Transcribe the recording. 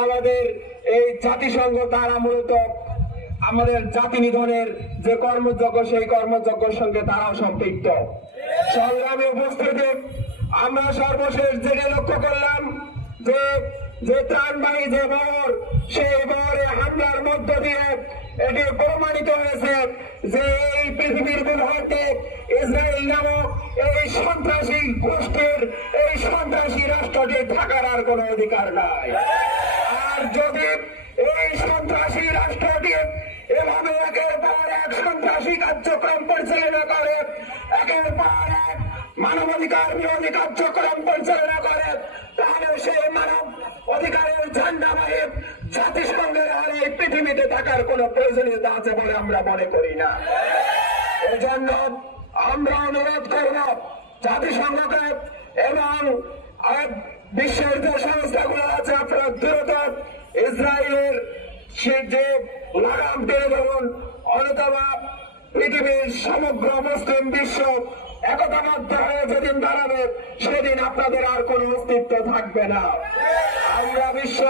আমাদের এই জাতিসংঘ তারা মূলত আমাদের জাতি নিধনের যে কর্মযজ্ঞ, সেই কর্মযজ্ঞের সঙ্গে তারাও সম্পৃক্ত। সংগ্রামে উপস্থিতি আমরা সর্বশেষ যেটি লক্ষ্য করলাম যে যে ত্রাণবাহী যে বহর, সেই বহরে হামলার মধ্য দিয়ে এটি প্রমাণিত হয়েছে যে এই পৃথিবীর বিভাগকে ইসরায়েল নামক এই সন্ত্রাসী গোষ্ঠীর সন্ত্রাসী রাষ্ট্রটি থাকার আর কোনো অধিকার নাই। আর যদি এই সন্ত্রাসী রাষ্ট্রটি এভাবে একের পর এক সন্ত্রাসী কার্যক্রম পরিচালনা করে, একের পর এক মানবাধিকার বিরোধী কার্যক্রম পরিচালনা করে, তাহলে সেই মানব অধিকারের ঝান্ডা বাহিনী জাতিসংঘের আর এই পৃথিবীতে থাকার কোনো প্রয়োজনীয়তা আছে বলে আমরা মনে করি না। এই জন্য আমরা অনুরোধ করব জাতিসংঘকে এবং আর বিশ্বের যে সংস্থাগুলো আছে আপনারা দ্রুত ইসরায়েলের যে লাগাম টেনে ধরুন, অন্যতম পৃথিবীর সমগ্র মুসলিম বিশ্ব একতাবদ্ধ হয়ে যেদিন দাঁড়াবে, সেদিন আপনাদের আর কোনো অস্তিত্ব থাকবে না। আমরা বিশ্ব